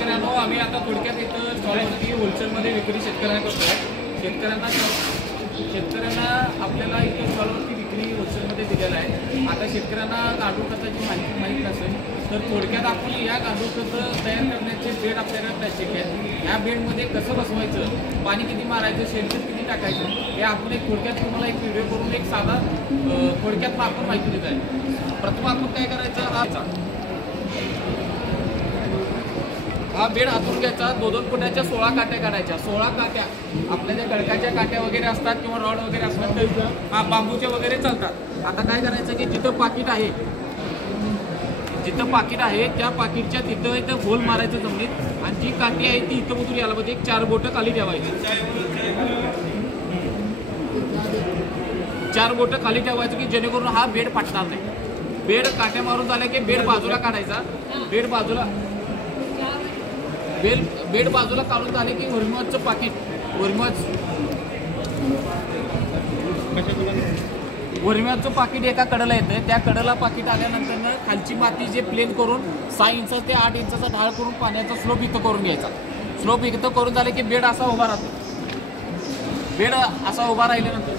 शेतकऱ्यांनो, आम्ही आता थोडक्यात इथं स्टॉलवरती होलसेलमध्ये विक्री शेतकऱ्यांना करतोय. शेतकऱ्यांना आपल्याला इथं स्टॉलवरती विक्री होलसेलमध्ये दिलेला आहे. आता शेतकऱ्यांना गांडूळ खताची माहिती माहीत नसेल तर थोडक्यात आपण या गांडूळ खत तयार करण्याचे बेड आपल्याकडे प्लॅस्टिक आहे. या बेडमध्ये कसं बसवायचं, पाणी किती मारायचं, शेणखत किती टाकायचं हे आपण एक थोडक्यात तुम्हाला एक व्हिडिओ करून एक साधा थोडक्यात आपण माहिती देत आहे. प्रथम आपण काय करायचं, हा बेड हातून घ्यायचा. 2-2 फुटाच्या 16 काट्या काढायच्या. 16 काट्या आपल्या ज्या गडकाच्या काट्या वगैरे असतात किंवा रॉड वगैरे असतात तर बांबूच्या वगैरे चालतात. आता काय करायचं की जिथं पाकिट आहे त्या पाकिटच्या तिथं होल मारायचं जमिनीत आणि जी काठी आहे ती इथं उतरून यायला पाहिजे. 4 बोटं खाली ठेवायची. 4 बोटं खाली ठेवायचं की जेणेकरून हा बेड फाटणार नाही. बेड काट्या मारून झाला की बेड बाजूला काढायचा. बेड बाजूला काढून झाले की वर्मचं पाकिट वर्म्याचं पाकिट एका कडेला येतं. त्या कडेला पाकिट आल्यानंतर खालची माती जे प्लेन करून 6 इंच ते 8 इंचाचा ढाळ करून पाण्याचा स्लोप इथं करून घ्यायचा. स्लोप इथं करून झाले की बेड असा उभा राहतो. बेड असा उभा राहिल्यानंतर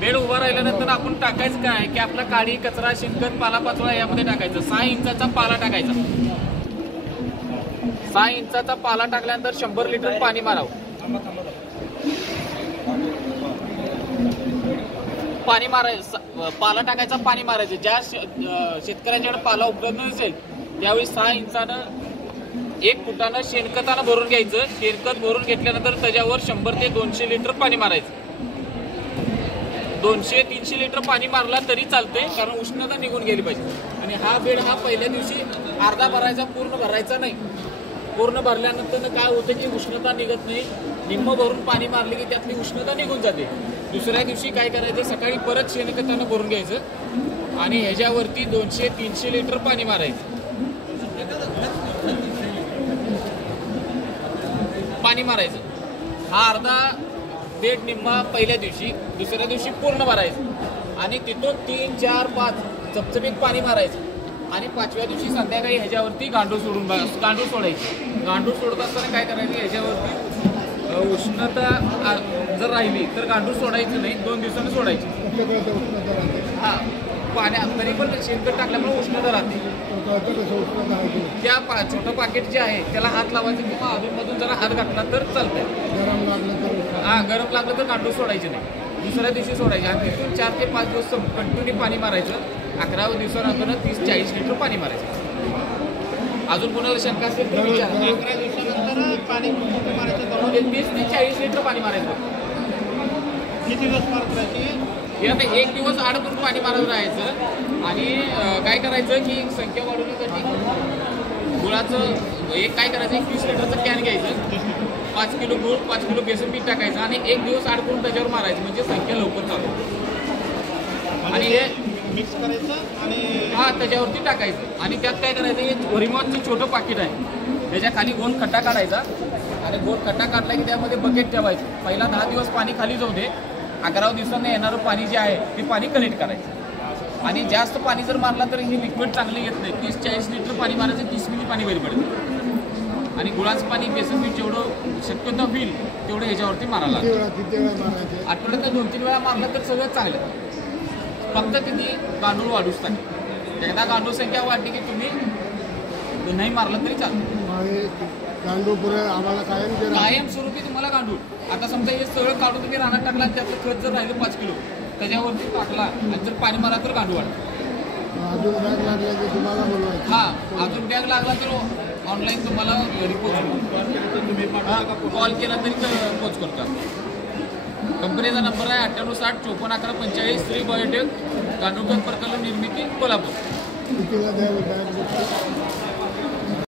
बेड उभा राहिल्यानंतर आपण टाकायचं काय की आपला काडी, कचरा, शेणखत, पालापाचोळा यामध्ये टाकायचं. 6 इंचाचा पाला टाकायचा. 6 इंचाचा पाला टाकल्यानंतर 100 लिटर पाणी मारावं. पाणी मारायचं, पाला टाकायचा, पाणी मारायचं. ज्या शेतकऱ्यांच्याकडे पाला उपलब्ध नसेल त्यावेळी 6 इंचानं 1 फुटानं शेणखतानं भरून घ्यायचं. शेणखत भरून घेतल्यानंतर त्याच्यावर 100 ते 200 लिटर पाणी मारायचं. 200-300 लिटर पाणी मारला तरी चालतंय, कारण उष्णता निघून गेली पाहिजे. आणि हा बेड हा पहिल्या दिवशी अर्धा भरायचा, पूर्ण भरायचा नाही. पूर्ण भरल्यानंतर काय होतं की उष्णता निघत नाही. निम्म भरून पाणी मारले की त्यातली उष्णता निघून जाते. दुसऱ्या दिवशी काय करायचं, सकाळी परत शेणखतानं भरून घ्यायचं आणि ह्याच्यावरती 200-300 लिटर पाणी मारायचं. हा अर्धा बेड निम्मा पहिल्या दिवशी, दुसऱ्या दिवशी पूर्ण भरायचं आणि तिथून 3, 4, 5 चपचपीत पाणी मारायचं. आणि 5व्या दिवशी संध्याकाळी ह्याच्यावरती गांडूळ सोडायची. गांडूळ सोडत असताना काय करायचं, ह्याच्यावरती उष्णता जर राहिली तर गांडूळ सोडायचं नाही, 2 दिवसांनी सोडायची. हा पाण्यात तरी पण शेणखत टाकल्यामुळे उष्णता राहते. त्या छोटं पाकिट जे आहे त्याला हात लावायचं किंवा अधूनमधून जरा हात घातला तर चालतंय. गरम लागलं तर गांडूळ सोडायचे नाही, दुसऱ्या दिवशी सोडायचे. आणि तिथून 4 ते 5 दिवस कंटिन्यू पाणी मारायचं. 11व्या दिवसानंतर 30-40 लिटर पाणी मारायचं. अजून कोणाला शंका असेल तर विचारा. 11व्या दिवसानंतर पाणी मारायचं, 30 ते 40 लिटर पाणी मारायचं. किती दिवस मारायचे? आता 1 दिवस अडकून पाणी मारत राहायचं. आणि काय करायचं की संख्या वाढवण्यासाठी गुळाचं काय करायचं, 20 लिटरचं कॅन घ्यायचं. 5 किलो गुळ, 5 किलो बेसन पीठ टाकायचं आणि 1 दिवस अडकून त्याच्यावर मारायचं, म्हणजे संख्या लवकर चालू. आणि हे मिक्स करायचं आणि त्याच्यावरती टाकायचं. आणि त्यात काय करायचं, हे ओरिमॉनचं छोटं पाकिट आहे, त्याच्या खाली गोल खड्डा काढायचा. आणि गोल खड्डा काढला की त्यामध्ये बकेट ठेवायचं. पहिला 10 दिवस पाणी खाली जाऊ दे. 11व्या दिवसानं येणारं पाणी जे आहे ते पाणी कलेक्ट करायचं. आणि जास्त पाणी जर मारला तर हे लिक्विड चांगलं येत नाही. 30-40 लिटर पाणी मारायचं, 30 मिनिट पाणी बाहेर पडेल. आणि गुळाचं पाणी, बेसन पीठ जेवढं शक्यतो होईल तेवढं ह्याच्यावरती मारायला लागतं. आठवड्यात 2-3 वेळा मारलं तर सगळं चांगलं. फक्त किती गांडूळ वाढूच टाकेल. एकदा गांडूळ संख्या वाढली की तुम्ही नाही मारलं तरी चालतं. गांडूळ पुरे आम्हाला कायम स्वरूपी तुम्हाला गांडूळ. आता समजा हे सगळं काढून तुम्ही रानात टाकला, त्यातलं खत जर राहिलं 5 किलो त्याच्यावरती टाकला आणि जर पाणी मारला तर गांडूळ वाढतं. अजून बॅग लागला की तुम्हाला बोलवायचं. अजून बॅग लागला तर ऑनलाईन तुम्हाला घरी कॉल केला तरी पोच करतात. कंपनीचा नंबर आहे 9860 54 11 45 श्री बायोटेक गांडूळ खत प्रकल्प निर्मिती कोल्हापूर.